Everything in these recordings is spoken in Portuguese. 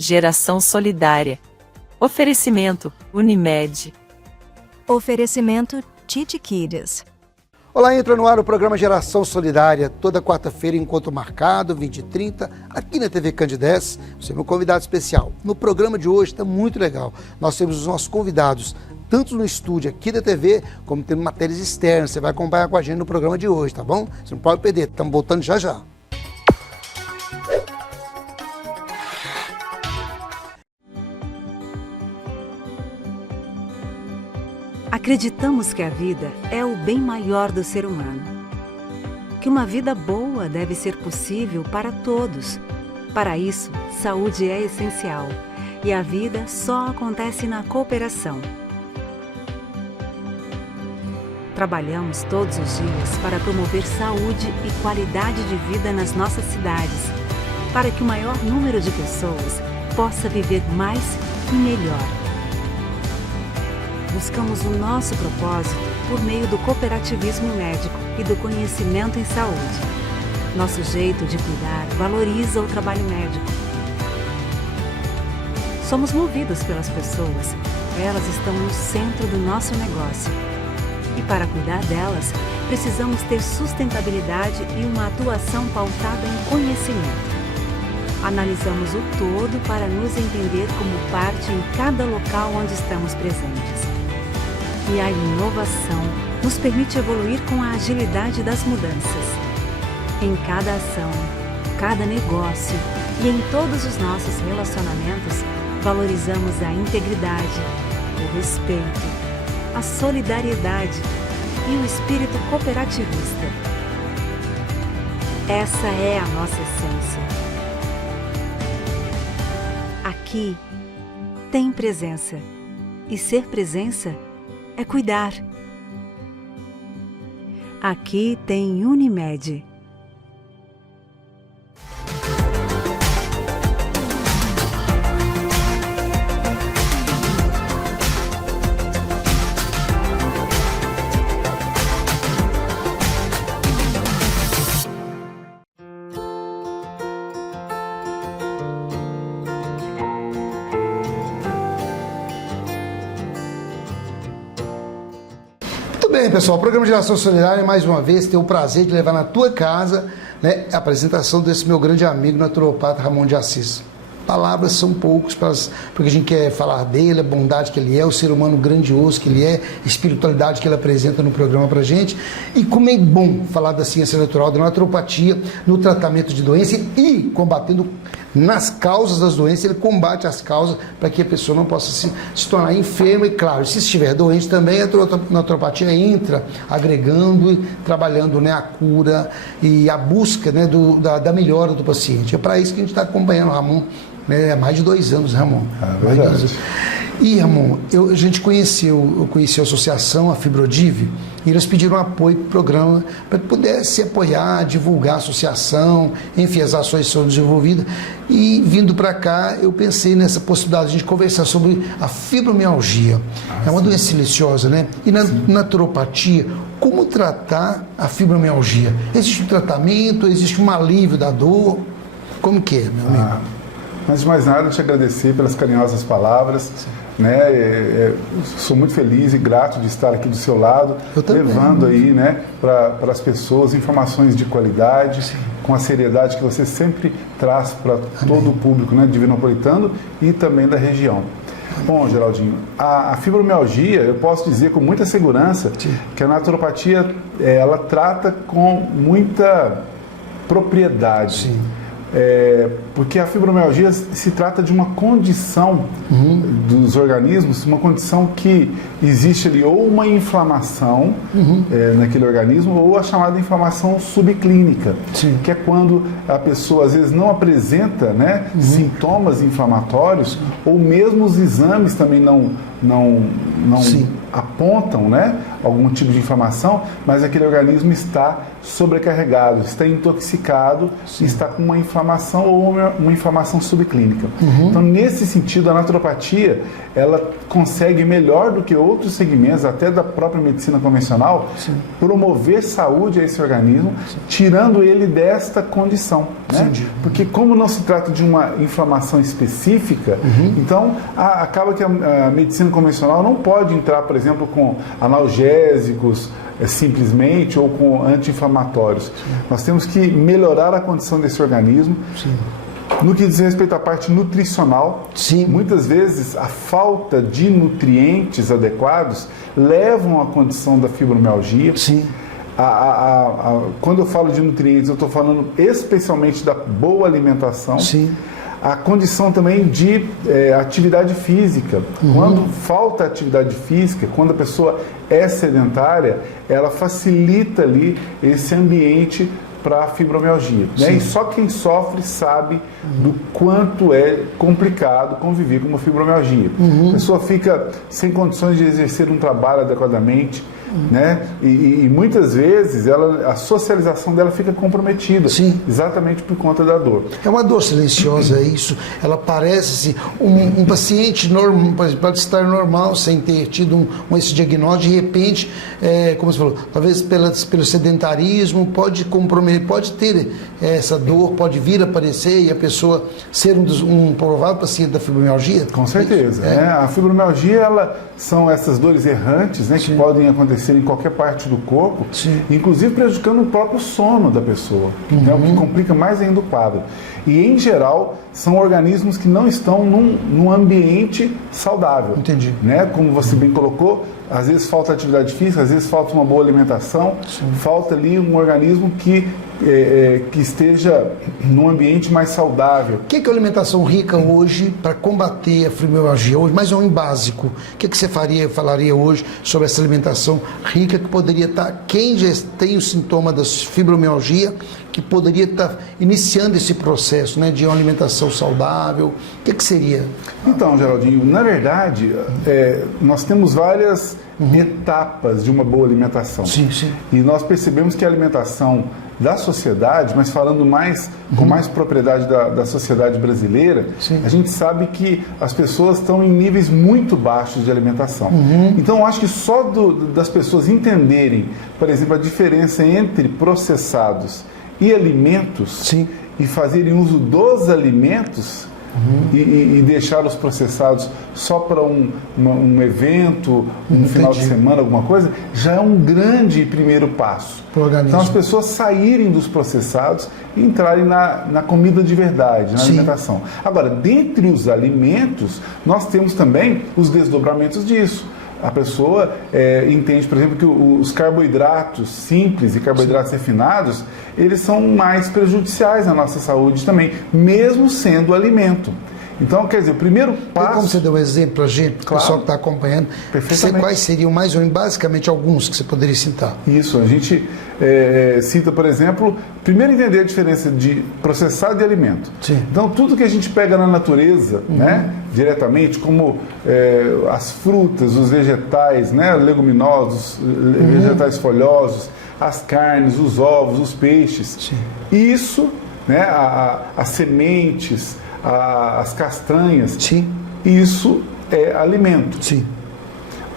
Geração solidária. Oferecimento, Unimed. Oferecimento, Tite Kids. Olá, entra no ar o programa Geração Solidária, toda quarta-feira, encontro marcado, 20h30, aqui na TV Candidez. Você é meu convidado especial. No programa de hoje está muito legal. Nós temos os nossos convidados, tanto no estúdio aqui da TV, como temos matérias externas. Você vai acompanhar com a gente no programa de hoje, tá bom? Você não pode perder, estamos voltando já já. Acreditamos que a vida é o bem maior do ser humano. Que uma vida boa deve ser possível para todos. Para isso, saúde é essencial. E a vida só acontece na cooperação. Trabalhamos todos os dias para promover saúde e qualidade de vida nas nossas cidades, para que o maior número de pessoas possa viver mais e melhor. Buscamos o nosso propósito por meio do cooperativismo médico e do conhecimento em saúde. Nosso jeito de cuidar valoriza o trabalho médico. Somos movidos pelas pessoas. Elas estão no centro do nosso negócio. E para cuidar delas, precisamos ter sustentabilidade e uma atuação pautada em conhecimento. Analisamos o todo para nos entender como parte em cada local onde estamos presentes. E a inovação nos permite evoluir com a agilidade das mudanças. Em cada ação, cada negócio e em todos os nossos relacionamentos, valorizamos a integridade, o respeito, a solidariedade e o espírito cooperativista. Essa é a nossa essência. Aqui tem presença. E ser presença é cuidar. Aqui tem Unimed. Bem, pessoal, o programa Geração Solidária, mais uma vez, tem o prazer de levar na tua casa, né, a apresentação desse meu grande amigo naturopata Ramon de Assis. Palavras são poucas, porque a gente quer falar dele, a bondade que ele é, o ser humano grandioso que ele é, a espiritualidade que ele apresenta no programa pra gente. E como é bom falar da ciência natural, da naturopatia, no tratamento de doença e combatendo nas causas das doenças. Ele combate as causas para que a pessoa não possa se tornar enferma. E claro, se estiver doente também, a naturopatia entra agregando e trabalhando, né, a cura e a busca, né, da melhora do paciente. É para isso que a gente está acompanhando o Ramon, né, há mais de 2 anos, Ramon. Verdade. E, Ramon, eu conheci a associação, a Fibrodive, e eles pediram apoio para o programa, para que pudesse apoiar, divulgar a associação, enfim, as ações são desenvolvidas. E vindo para cá, eu pensei nessa possibilidade de a gente conversar sobre a fibromialgia. É uma doença silenciosa, né? E na naturopatia, como tratar a fibromialgia? Existe um tratamento, existe um alívio da dor? Como que é, meu amigo? Antes de mais nada, te agradecer pelas carinhosas palavras. Né? Sou muito feliz e grato de estar aqui do seu lado, levando aí, né, para as pessoas informações de qualidade, sim, com a seriedade que você sempre traz para todo o público, né, divinopolitano e também da região. Bom, Geraldinho, a fibromialgia, eu posso dizer com muita segurança, sim, que a naturopatia ela trata com muita propriedade. Sim. Porque a fibromialgia se trata de uma condição dos organismos, uma condição que existe ali ou uma inflamação naquele organismo ou a chamada inflamação subclínica, sim, que é quando a pessoa às vezes não apresenta, né, sintomas inflamatórios ou mesmo os exames também não apontam, né, algum tipo de inflamação, mas aquele organismo está sobrecarregado, está intoxicado, está com uma inflamação ou uma inflamação subclínica. Então, nesse sentido, a naturopatia, ela consegue melhor do que outros segmentos, até da própria medicina convencional, promover saúde a esse organismo, tirando ele desta condição, né? Porque como não se trata de uma inflamação específica, então acaba que a medicina convencional não pode entrar, por exemplo, com analgésicos simplesmente ou com anti-inflamatórios. Nós temos que melhorar a condição desse organismo. No que diz respeito à parte nutricional, muitas vezes a falta de nutrientes adequados levam à condição da fibromialgia. Quando eu falo de nutrientes, eu estou falando especialmente da boa alimentação. A condição também de atividade física. Quando falta atividade física, quando a pessoa é sedentária, ela facilita ali esse ambiente para a fibromialgia, né? E só quem sofre sabe do quanto é complicado conviver com uma fibromialgia. A pessoa fica sem condições de exercer um trabalho adequadamente, né? E muitas vezes a socialização dela fica comprometida, exatamente por conta da dor. É uma dor silenciosa, isso. Ela parece um paciente normal, pode estar normal, sem ter tido esse diagnóstico, de repente, como você falou, talvez pelo sedentarismo, pode comprometer, pode ter essa dor, pode vir a aparecer e a pessoa ser um provável paciente da fibromialgia? Com certeza. Né? A fibromialgia, são essas dores errantes, né, que podem acontecer em qualquer parte do corpo, inclusive prejudicando o próprio sono da pessoa, né, o que complica mais ainda o quadro. E, em geral, são organismos que não estão num ambiente saudável. Né? Como você bem colocou, às vezes falta atividade física, às vezes falta uma boa alimentação, falta ali um organismo que esteja num ambiente mais saudável. O que é a alimentação rica hoje para combater a fibromialgia? Hoje, mais ou menos básico. O que você falaria hoje sobre essa alimentação rica que poderia estar, quem já tem o sintoma da fibromialgia, que poderia estar iniciando esse processo, né, de uma alimentação saudável? O que seria? Então, Geraldinho, na verdade, nós temos várias etapas de uma boa alimentação. E nós percebemos que a alimentação da sociedade, mas falando com mais propriedade da sociedade brasileira, a gente sabe que as pessoas estão em níveis muito baixos de alimentação. Então, eu acho que só das pessoas entenderem, por exemplo, a diferença entre processados e alimentos, e fazerem uso dos alimentos, e deixar os processados só para um evento, final de semana, alguma coisa, já é um grande primeiro passo. Então, as pessoas saírem dos processados e entrarem na comida de verdade, na alimentação. Agora, dentre os alimentos, nós temos também os desdobramentos disso. A pessoa entende, por exemplo, que os carboidratos simples e carboidratos refinados, eles são mais prejudiciais à nossa saúde também, mesmo sendo alimento. Então, quer dizer, o primeiro passo... Tem como você dar um exemplo para a gente, o pessoal que está acompanhando? Perfeitamente. Quais seriam mais ou menos, basicamente, alguns que você poderia citar? Isso, a gente cita, por exemplo, primeiro entender a diferença de processado e alimento. Então, tudo que a gente pega na natureza, né, diretamente, como as frutas, os vegetais, né, leguminosos, vegetais folhosos, as carnes, os ovos, os peixes, isso, né, as sementes, as castanhas, isso é alimento.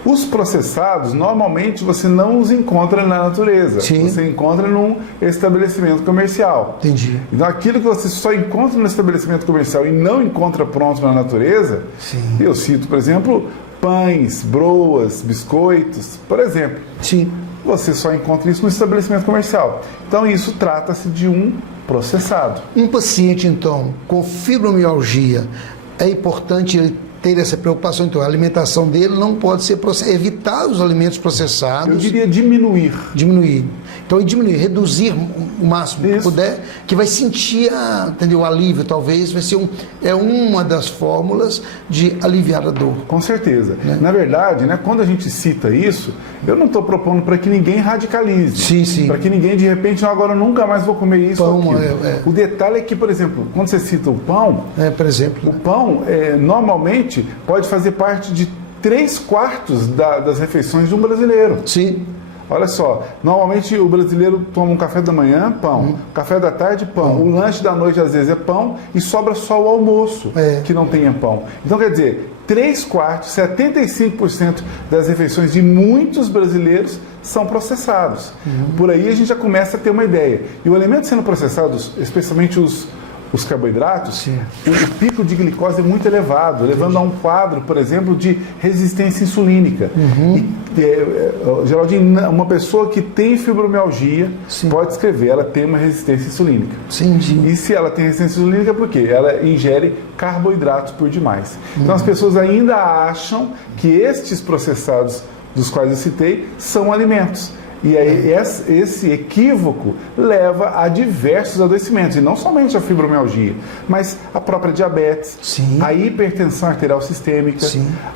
Os processados, normalmente você não os encontra na natureza, você encontra num estabelecimento comercial. Então, aquilo que você só encontra no estabelecimento comercial e não encontra pronto na natureza, eu cito, por exemplo, pães, broas, biscoitos, por exemplo. Você só encontra isso no estabelecimento comercial. Então, isso trata-se de um processado. Um paciente, então, com fibromialgia, é importante ele ter essa preocupação. Então, a alimentação dele não pode ser evitar os alimentos processados. Eu diria diminuir. Então, reduzir o máximo que puder, que vai sentir o alívio, talvez, vai ser uma das fórmulas de aliviar a dor. Com certeza. Na verdade, né, quando a gente cita isso, eu não estou propondo para que ninguém radicalize. Para que ninguém, de repente, agora eu nunca mais vou comer isso ou aquilo. O detalhe é que, por exemplo, quando você cita o pão, o pão, normalmente, pode fazer parte de 3/4 das refeições de um brasileiro. Olha só, normalmente o brasileiro toma um café da manhã, pão, café da tarde, pão, o lanche da noite às vezes é pão e sobra só o almoço que não tenha pão. Então quer dizer, 3/4, 75% das refeições de muitos brasileiros são processados. Por aí a gente já começa a ter uma ideia. E o alimento sendo processados, especialmente os carboidratos, o pico de glicose é muito elevado, levando a um quadro, por exemplo, de resistência insulínica. Geraldinho, uma pessoa que tem fibromialgia pode escrever, ela tem uma resistência insulínica. E se ela tem resistência insulínica, é porque ela ingere carboidratos por demais. Então as pessoas ainda acham que estes processados dos quais eu citei são alimentos. E aí esse equívoco leva a diversos adoecimentos, e não somente a fibromialgia, mas a própria diabetes, a hipertensão arterial sistêmica,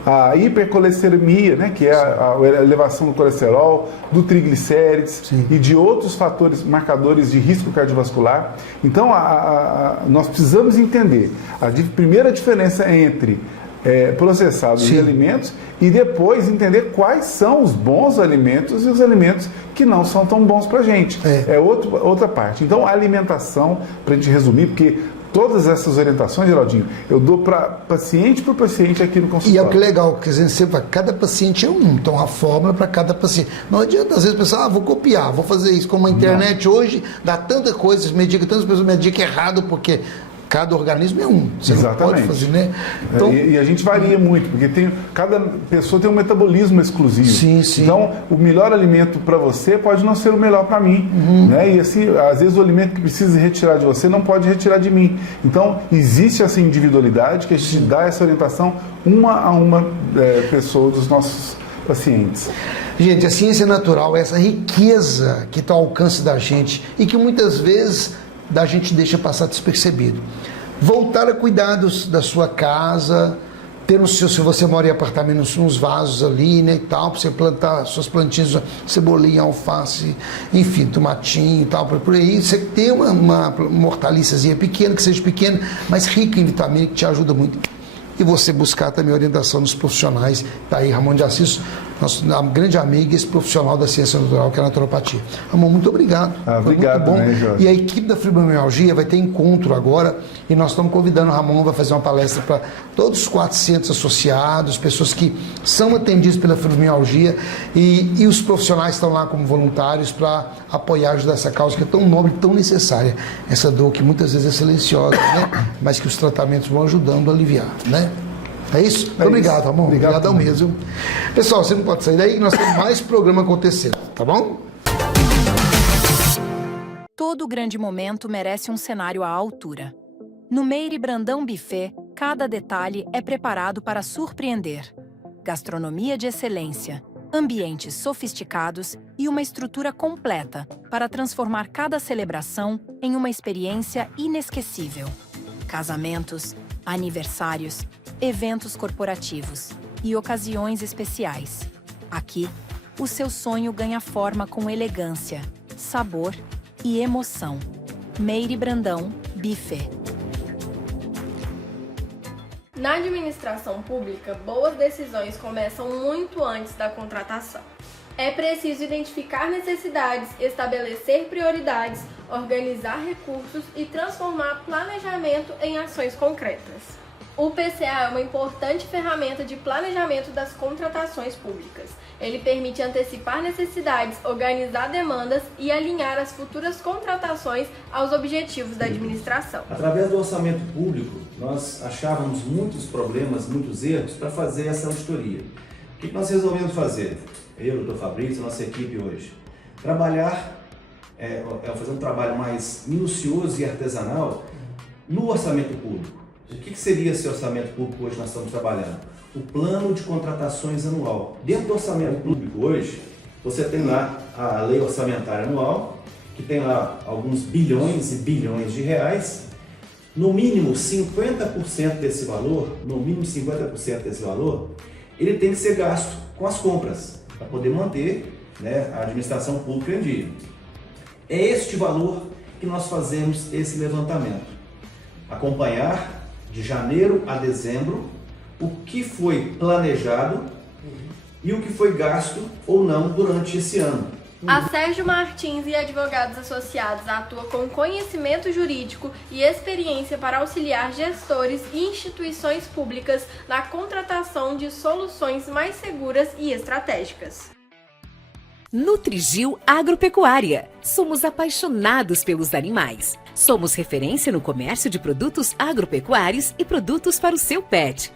a hipercolesterolemia, né, que é a elevação do colesterol, do triglicérides e de outros fatores marcadores de risco cardiovascular. Então nós precisamos entender a primeira diferença entre processados e alimentos, e depois entender quais são os bons alimentos e os alimentos que não são tão bons para a gente. É outra parte. Então, a alimentação, para a gente resumir, porque todas essas orientações, Geraldinho, eu dou para paciente por paciente aqui no consultório. E é o que é legal, porque cada paciente é um, então a fórmula para cada paciente. Não adianta, às vezes, pensar, vou copiar, vou fazer isso. Como a internet hoje dá tanta coisa, tantas pessoas me indicam errado, porque cada organismo é um. Você não pode fazer, né? Então, e a gente varia muito, porque cada pessoa tem um metabolismo exclusivo. Então, o melhor alimento para você pode não ser o melhor para mim. Né? E assim, às vezes o alimento que precisa retirar de você não pode retirar de mim. Então, existe essa individualidade que a gente dá essa orientação uma a uma pessoa dos nossos pacientes. Gente, a ciência natural é essa riqueza que está ao alcance da gente e que muitas vezes da gente deixa passar despercebido. Voltar a cuidar da sua casa, ter se você mora em apartamento, uns vasos ali, né, e tal, para você plantar suas plantinhas, cebolinha, alface, enfim, tomatinho e tal, por aí, você ter uma hortaliçazinha pequena, que seja pequena, mas rica em vitamina, que te ajuda muito. E você buscar também orientação dos profissionais. Está aí Ramon de Assis, nosso grande amigo, esse profissional da ciência natural, que é a naturopatia. Ramon, muito obrigado. Obrigado, muito bom. Né, Jorge? E a equipe da fibromialgia vai ter encontro agora, e nós estamos convidando o Ramon, vai fazer uma palestra para todos os 400 associados, pessoas que são atendidas pela fibromialgia, e os profissionais estão lá como voluntários para apoiar, ajudar essa causa que é tão nobre, tão necessária. Essa dor que muitas vezes é silenciosa, né? Mas que os tratamentos vão ajudando a aliviar, né? É isso? Muito obrigado, Ramon. Obrigadão mesmo. Pessoal, você não pode sair daí, nós temos mais programa acontecendo, tá bom? Todo grande momento merece um cenário à altura. No Meire Brandão Buffet, cada detalhe é preparado para surpreender. Gastronomia de excelência, ambientes sofisticados e uma estrutura completa para transformar cada celebração em uma experiência inesquecível. Casamentos, aniversários, eventos corporativos e ocasiões especiais. Aqui, o seu sonho ganha forma com elegância, sabor e emoção. Meire Brandão Buffet. Na administração pública, boas decisões começam muito antes da contratação. É preciso identificar necessidades, estabelecer prioridades, organizar recursos e transformar planejamento em ações concretas. O PCA é uma importante ferramenta de planejamento das contratações públicas. Ele permite antecipar necessidades, organizar demandas e alinhar as futuras contratações aos objetivos da administração. Através do orçamento público, nós achávamos muitos problemas, muitos erros para fazer essa auditoria. O que nós resolvemos fazer? Eu, o Dr. Fabrício, nossa equipe hoje. Fazer um trabalho mais minucioso e artesanal no orçamento público. O que seria esse orçamento público hoje nós estamos trabalhando? O plano de contratações anual. Dentro do orçamento público hoje, você tem lá a lei orçamentária anual, que tem lá alguns bilhões e bilhões de reais. No mínimo 50% desse valor, ele tem que ser gasto com as compras, para poder manter, né, a administração pública em dia. É este valor que nós fazemos esse levantamento. Acompanhar de janeiro a dezembro o que foi planejado e o que foi gasto ou não durante esse ano. A Sérgio Martins e Advogados Associados atua com conhecimento jurídico e experiência para auxiliar gestores e instituições públicas na contratação de soluções mais seguras e estratégicas. Nutrigil Agropecuária. Somos apaixonados pelos animais. Somos referência no comércio de produtos agropecuários e produtos para o seu pet.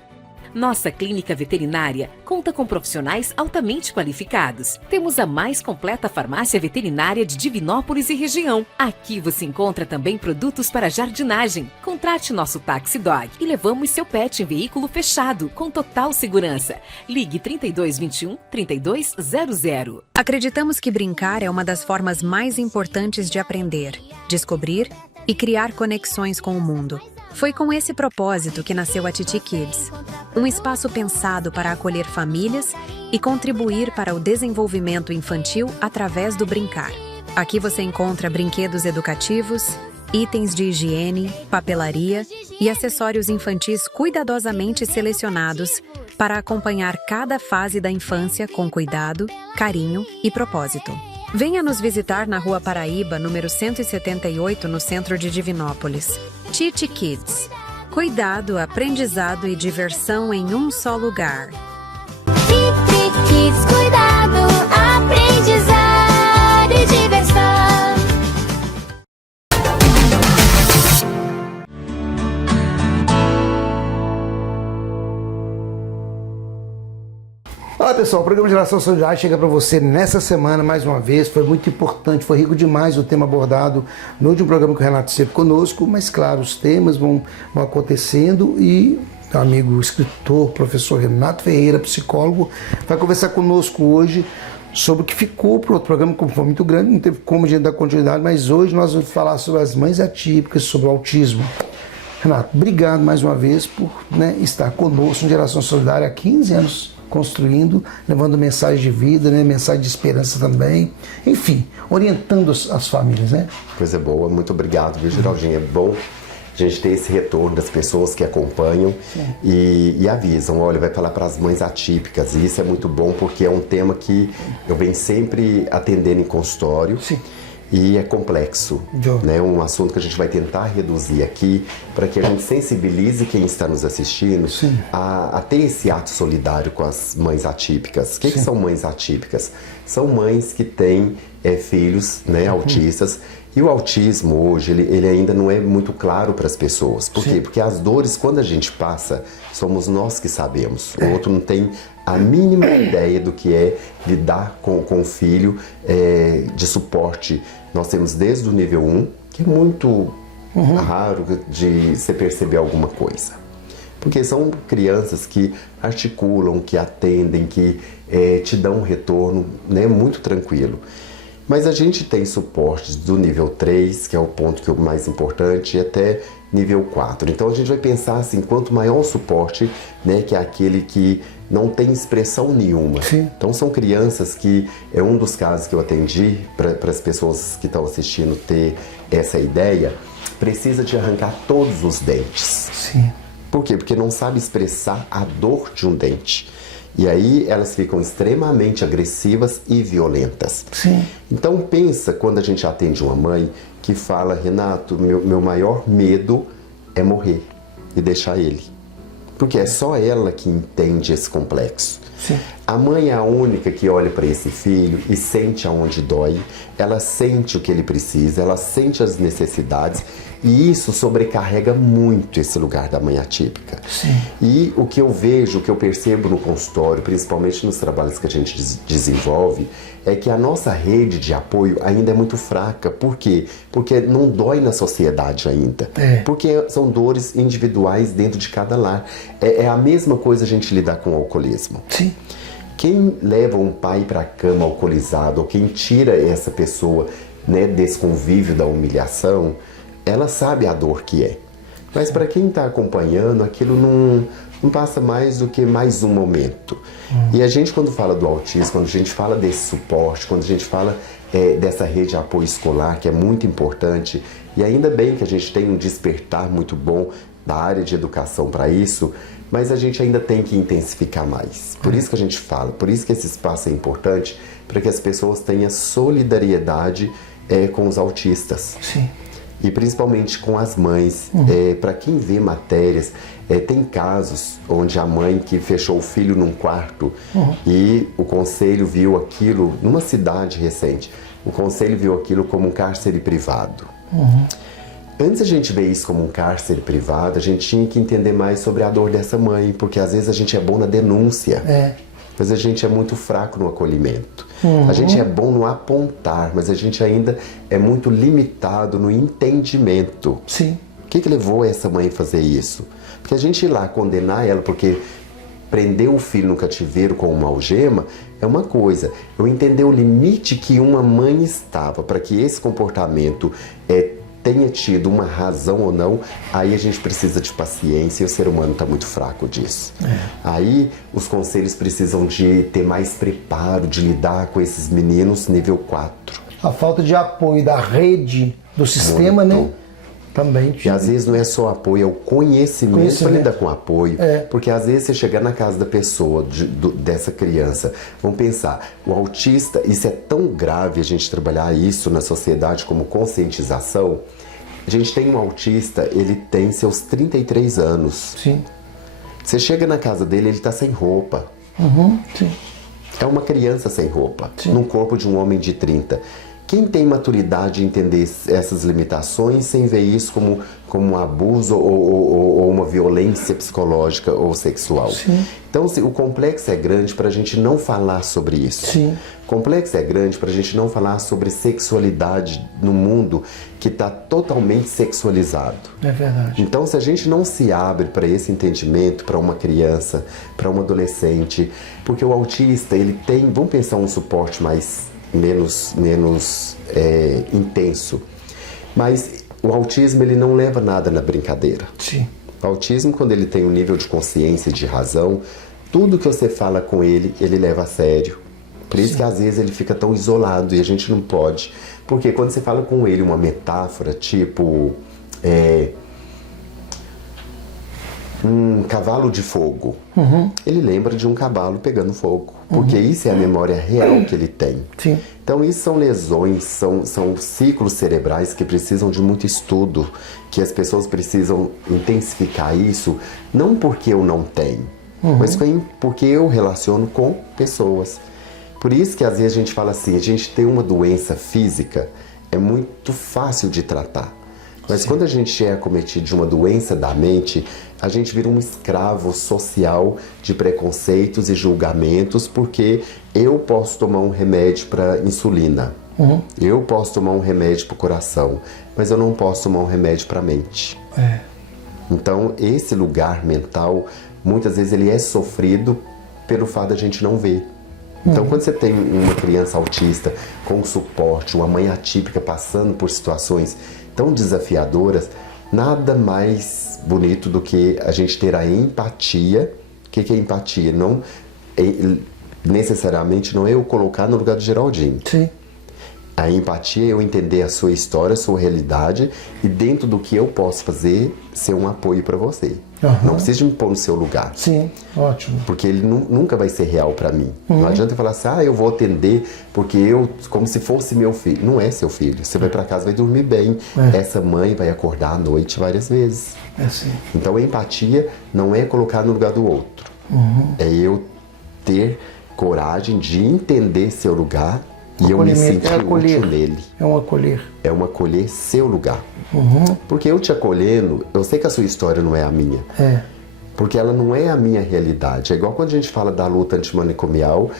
Nossa clínica veterinária conta com profissionais altamente qualificados. Temos a mais completa farmácia veterinária de Divinópolis e região. Aqui você encontra também produtos para jardinagem. Contrate nosso Táxi Dog e levamos seu pet em veículo fechado, com total segurança. Ligue 3221 3200. Acreditamos que brincar é uma das formas mais importantes de aprender, descobrir e criar conexões com o mundo. Foi com esse propósito que nasceu a Titi Kids, um espaço pensado para acolher famílias e contribuir para o desenvolvimento infantil através do brincar. Aqui você encontra brinquedos educativos, itens de higiene, papelaria e acessórios infantis cuidadosamente selecionados para acompanhar cada fase da infância com cuidado, carinho e propósito. Venha nos visitar na Rua Paraíba, número 178, no centro de Divinópolis. Titi Kids. Cuidado, aprendizado e diversão em um só lugar. Titi Kids, cuidado, aprendizado e diversão. Olá pessoal, o programa Geração Solidária chega para você nessa semana mais uma vez. Foi muito importante, foi rico demais o tema abordado no último programa que o Renato esteve conosco, mas claro, os temas vão acontecendo e o amigo escritor, professor Renato Ferreira, psicólogo, vai conversar conosco hoje sobre o que ficou para o outro programa, como foi muito grande, não teve como a gente dar continuidade, mas hoje nós vamos falar sobre as mães atípicas, sobre o autismo. Renato, obrigado mais uma vez por estar conosco no Geração Solidária há 15 anos. Construindo, levando mensagem de vida, mensagem de esperança também, enfim, orientando as famílias, né? Coisa boa, muito obrigado, viu, Geraldinho? É bom a gente ter esse retorno das pessoas que acompanham e avisam, olha, vai falar para as mães atípicas, e isso é muito bom porque é um tema que eu venho sempre atendendo em consultório. Sim. E é complexo, né? Um assunto que a gente vai tentar reduzir aqui para que a gente sensibilize quem está nos assistindo a ter esse ato solidário com as mães atípicas. O que são mães atípicas? São mães que têm filhos autistas. E o autismo hoje, ele ainda não é muito claro para as pessoas. Por quê? Porque as dores, quando a gente passa, somos nós que sabemos. O outro não tem a mínima ideia do que é lidar com o filho de suporte. Nós temos desde o nível 1, que é muito raro de você perceber alguma coisa. Porque são crianças que articulam, que atendem, que te dão um retorno muito tranquilo. Mas a gente tem suportes do nível 3, que é o ponto que é o mais importante, e até nível 4. Então a gente vai pensar assim, quanto maior o suporte, que é aquele que não tem expressão nenhuma. Sim. Então são crianças que, é um dos casos que eu atendi, para as pessoas que estão assistindo ter essa ideia, precisa de arrancar todos os dentes. Sim. Por quê? Porque não sabe expressar a dor de um dente. E aí elas ficam extremamente agressivas e violentas. Sim. Então pensa quando a gente atende uma mãe que fala, Renato, meu maior medo é morrer e deixar ele. Porque é só ela que entende esse complexo. Sim. A mãe é a única que olha para esse filho e sente aonde dói, ela sente o que ele precisa, ela sente as necessidades. E isso sobrecarrega muito esse lugar da mãe atípica. Sim. E o que eu vejo, o que eu percebo no consultório, principalmente nos trabalhos que a gente desenvolve, é que a nossa rede de apoio ainda é muito fraca. Por quê? Porque não dói na sociedade ainda. Porque são dores individuais dentro de cada lar. É a mesma coisa a gente lidar com o alcoolismo. Sim. Quem leva um pai para a cama alcoolizado, ou quem tira essa pessoa desse convívio da humilhação, ela sabe a dor que é. Mas para quem está acompanhando, aquilo não passa mais do que mais um momento. E a gente, quando fala do autismo, quando a gente fala desse suporte, quando a gente fala dessa rede de apoio escolar, que é muito importante, e ainda bem que a gente tem um despertar muito bom da área de educação para isso, mas a gente ainda tem que intensificar mais. Por isso que a gente fala, por isso que esse espaço é importante, para que as pessoas tenham solidariedade com os autistas. Sim. E principalmente com as mães. Para quem vê matérias, tem casos onde a mãe que fechou o filho num quarto e o conselho viu aquilo, numa cidade recente, o conselho viu aquilo como um cárcere privado. Antes a gente ver isso como um cárcere privado, a gente tinha que entender mais sobre a dor dessa mãe, porque às vezes a gente é bom na denúncia, mas a gente é muito fraco no acolhimento. A gente é bom no apontar, mas a gente ainda é muito limitado no entendimento. Sim. O que levou essa mãe a fazer isso? Porque a gente ir lá condenar ela porque prender o filho no cativeiro com uma algema é uma coisa. Eu entender o limite que uma mãe estava para que esse comportamento tenha tido uma razão ou não, aí a gente precisa de paciência e o ser humano está muito fraco disso. Aí os conselhos precisam de ter mais preparo, de lidar com esses meninos nível 4. A falta de apoio da rede, do sistema, né? Também. E às vezes não é só apoio, é o conhecimento para lidar com apoio. Porque às vezes você chegar na casa da pessoa, dessa criança, vamos pensar, o autista, isso é tão grave a gente trabalhar isso na sociedade como conscientização. A gente tem um autista, ele tem seus 33 anos. Sim. Você chega na casa dele, ele está sem roupa. Sim. É uma criança sem roupa, num corpo de um homem de 30. Quem tem maturidade em entender essas limitações sem ver isso como um abuso ou uma violência psicológica ou sexual? Sim. Então, o complexo é grande para a gente não falar sobre isso. Sim. O complexo é grande para a gente não falar sobre sexualidade no mundo que está totalmente sexualizado. É verdade. Então, se a gente não se abre para esse entendimento, para uma criança, para um adolescente, porque o autista, ele tem, vamos pensar um suporte menos intenso. Mas o autismo, ele não leva nada na brincadeira. Sim. O autismo, quando ele tem um nível de consciência e de razão, tudo que você fala com ele, ele leva a sério. Por isso que às vezes ele fica tão isolado e a gente não pode. Porque quando você fala com ele uma metáfora, tipo um cavalo de fogo, ele lembra de um cavalo pegando fogo. Porque isso é a memória real que ele tem. Sim. Então isso são lesões, são ciclos cerebrais que precisam de muito estudo, que as pessoas precisam intensificar isso, não porque eu não tenho, mas porque eu relaciono com pessoas. Por isso que às vezes a gente fala assim, a gente tem uma doença física, é muito fácil de tratar. Mas quando a gente é acometido de uma doença da mente, a gente vira um escravo social de preconceitos e julgamentos, porque eu posso tomar um remédio para insulina, eu posso tomar um remédio para o coração, mas eu não posso tomar um remédio para a mente. Então, esse lugar mental, muitas vezes ele é sofrido pelo fato da gente não ver. Então, quando você tem uma criança autista com suporte, uma mãe atípica passando por situações tão desafiadoras, nada mais bonito do que a gente ter a empatia. O que é empatia? Não necessariamente não é eu colocar no lugar do Geraldinho. Sim. A empatia é eu entender a sua história, a sua realidade e dentro do que eu posso fazer, ser um apoio para você. Não precisa me pôr no seu lugar. Sim, ótimo. Porque ele nunca vai ser real para mim. Não adianta eu falar assim, eu vou atender porque como se fosse meu filho. Não é seu filho. Você vai para casa, vai dormir bem. Essa mãe vai acordar à noite várias vezes. Assim. Então a empatia não é colocar no lugar do outro. É eu ter coragem de entender seu lugar e eu me sentir útil nele. É um acolher. É um acolher seu lugar. Porque eu te acolhendo, eu sei que a sua história não é a minha. Porque ela não é a minha realidade. É igual quando a gente fala da luta antimanicomial,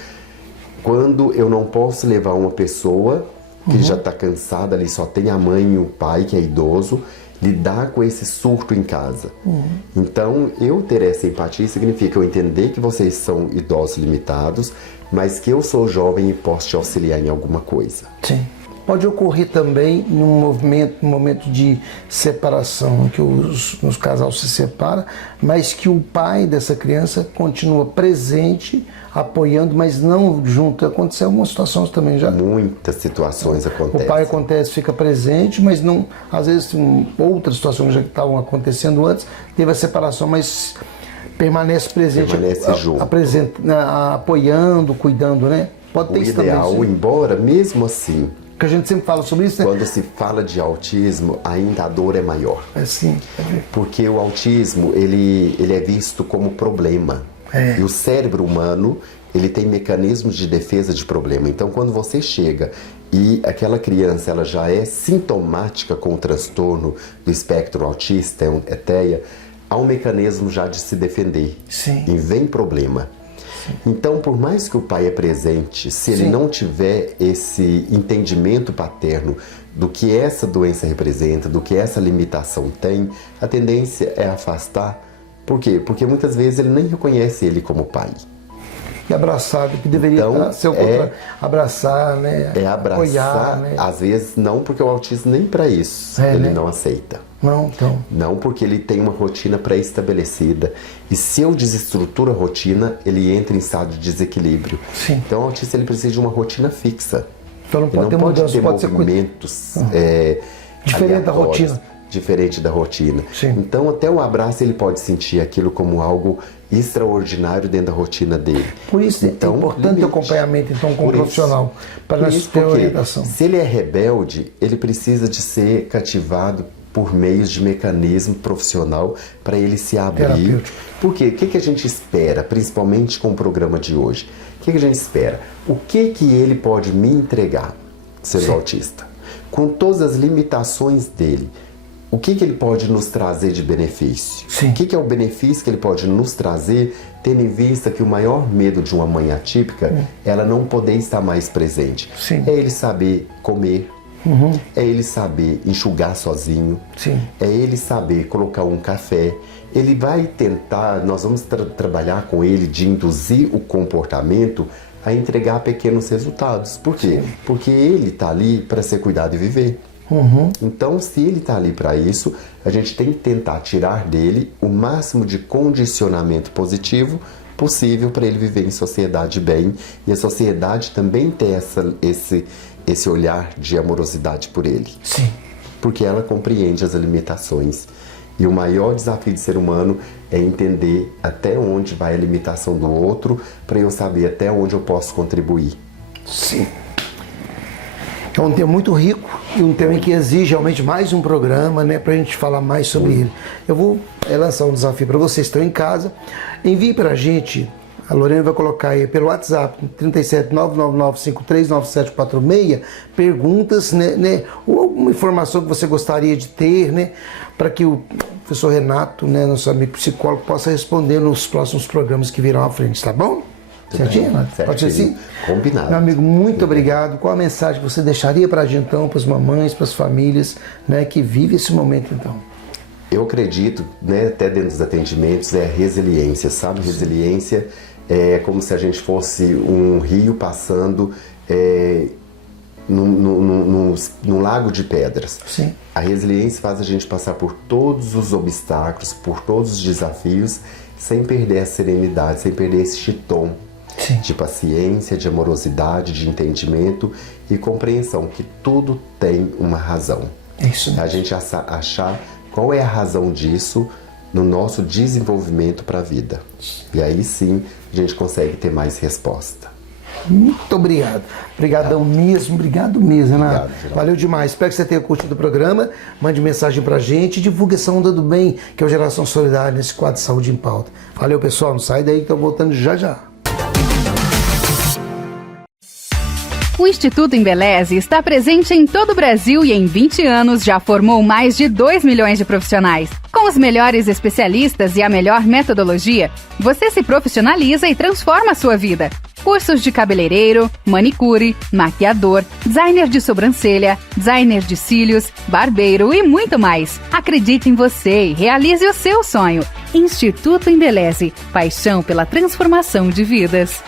quando eu não posso levar uma pessoa que já está cansada ali, só tem a mãe e o pai, que é idoso, lidar com esse surto em casa. Então, eu ter essa empatia significa eu entender que vocês são idosos limitados, mas que eu sou jovem e posso te auxiliar em alguma coisa. Sim. Pode ocorrer também num momento de separação, em que os casais se separam, mas que o pai dessa criança continua presente, apoiando, mas não junto. Aconteceu algumas situações também já. Muitas situações acontecem. O pai fica presente, mas não. Às vezes outras situações já que estavam acontecendo antes, teve a separação, mas permanece presente, junto. Apoiando, cuidando, né? Pode ter O isso também. ideal, embora mesmo assim, que a gente sempre fala sobre isso, né? Quando se fala de autismo, ainda a dor é maior. Sim. Porque o autismo, ele é visto como problema. E o cérebro humano, ele tem mecanismos de defesa de problema. Então, quando você chega e aquela criança ela já é sintomática com o transtorno do espectro autista, TEA, há um mecanismo já de se defender. Sim. E vem problema. Então, por mais que o pai é presente, se ele não tiver esse entendimento paterno do que essa doença representa, do que essa limitação tem, a tendência é afastar. Por quê? Porque muitas vezes ele nem reconhece ele como pai. E abraçar, que deveria ser o contrário. Abraçar, né? É abraçar, apoiar, né? Às vezes não, porque o autista nem para isso ele não aceita. Não, porque ele tem uma rotina pré-estabelecida. E se eu desestruturo a rotina, ele entra em estado de desequilíbrio. Sim. Então o autista ele precisa de uma rotina fixa. Então não pode ter mudança, pode movimentos diferente da rotina. Diferente da rotina. Sim. Então até o abraço ele pode sentir aquilo como algo extraordinário dentro da rotina dele. Por isso então, é importante o acompanhamento então, com o profissional, para nós ter orientação. Se ele é rebelde, ele precisa de ser cativado por meios de mecanismo profissional para ele se abrir. Porque o que a gente espera, principalmente com o programa de hoje? O que a gente espera? O que ele pode me entregar, sendo autista? Com todas as limitações dele, o que ele pode nos trazer de benefício? O que é o benefício que ele pode nos trazer, tendo em vista que o maior medo de uma mãe atípica é ela não poder estar mais presente? É ele saber comer, é ele saber enxugar sozinho, é ele saber colocar um café. Ele vai tentar, nós vamos trabalhar com ele de induzir o comportamento a entregar pequenos resultados. Por quê? Porque ele está ali para ser cuidado e viver. Então, se ele está ali para isso, a gente tem que tentar tirar dele o máximo de condicionamento positivo possível para ele viver em sociedade bem, e a sociedade também ter esse olhar de amorosidade por ele. Porque ela compreende as limitações. E o maior desafio de ser humano é entender até onde vai a limitação do outro, para eu saber até onde eu posso contribuir. É um tema muito rico e um tema que exige realmente mais um programa, né, para a gente falar mais sobre ele. Eu vou lançar um desafio para vocês que estão em casa. Envie para a gente, a Lorena vai colocar aí pelo WhatsApp, 37999539746, perguntas, né, ou alguma informação que você gostaria de ter, né, para que o professor Renato, né, nosso amigo psicólogo, possa responder nos próximos programas que virão à frente, tá bom? Certinho? Pode ser assim? Combinado. Meu amigo, muito obrigado. Qual a mensagem que você deixaria para a gente, então, para as mamães, para as famílias, né, que vivem esse momento, então? Eu acredito, né, até dentro dos atendimentos, é a resiliência, sabe? Resiliência é como se a gente fosse um rio passando num lago de pedras. A resiliência faz a gente passar por todos os obstáculos, por todos os desafios, sem perder a serenidade, sem perder esse tom de paciência, de amorosidade, de entendimento e compreensão que tudo tem uma razão. A gente achar qual é a razão disso no nosso desenvolvimento para a vida. E aí sim a gente consegue ter mais resposta. Muito obrigado. Obrigadão mesmo, obrigado mesmo, Renato. Valeu demais. Espero que você tenha curtido o programa. Mande mensagem pra gente, divulgue essa onda do bem, que é o Geração Solidária, nesse quadro de Saúde em Pauta. Valeu, pessoal. Não sai daí que tô voltando já. O Instituto Embeleze está presente em todo o Brasil e em 20 anos já formou mais de 2 milhões de profissionais. Com os melhores especialistas e a melhor metodologia, você se profissionaliza e transforma a sua vida. Cursos de cabeleireiro, manicure, maquiador, designer de sobrancelha, designer de cílios, barbeiro e muito mais. Acredite em você e realize o seu sonho. Instituto Embeleze, paixão pela transformação de vidas.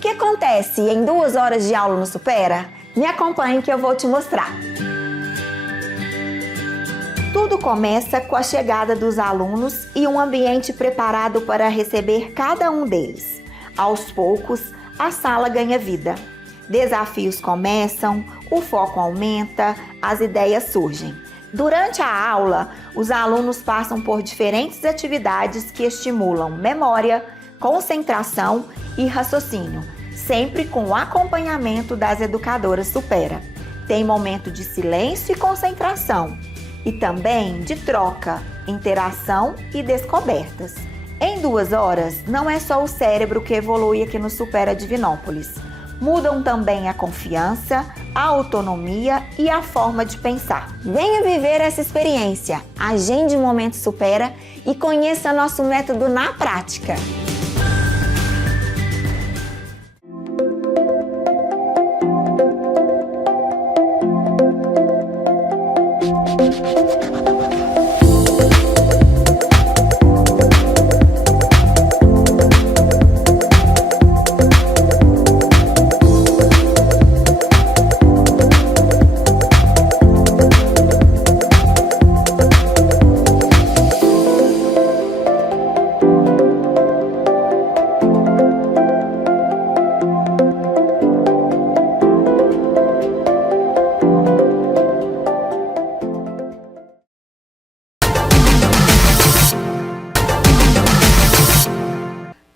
que acontece em 2 horas de aula no Supera? Me acompanhe que eu vou te mostrar. Tudo começa com a chegada dos alunos e um ambiente preparado para receber cada um deles. Aos poucos, a sala ganha vida. Desafios começam, o foco aumenta, as ideias surgem. Durante a aula, os alunos passam por diferentes atividades que estimulam memória, concentração e raciocínio, sempre com o acompanhamento das educadoras Supera. Tem momento de silêncio e concentração, e também de troca, interação e descobertas. Em 2 horas, não é só o cérebro que evolui aqui no Supera Divinópolis. Mudam também a confiança, a autonomia e a forma de pensar. Venha viver essa experiência, agende o Momento Supera e conheça nosso método na prática.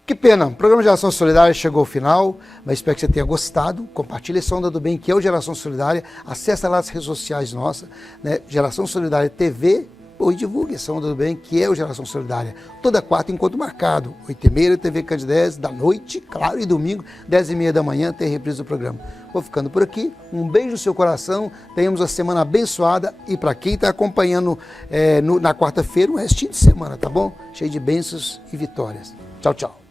Que pena, o programa Geração Solidária chegou ao final, mas espero que você tenha gostado. Compartilhe essa onda do bem, que é o Geração Solidária. Acesse lá as redes sociais nossas, né? Geração Solidária TV, ou divulgue essa onda do bem, que é o Geração Solidária. Toda quarta, encontro marcado, 8h30, TV Candidez, da noite, claro, e domingo, 10h30 da manhã, tem reprise do programa. Vou ficando por aqui, um beijo no seu coração, tenhamos a semana abençoada, e para quem está acompanhando na quarta-feira, um restinho de semana, tá bom? Cheio de bênçãos e vitórias. Tchau, tchau.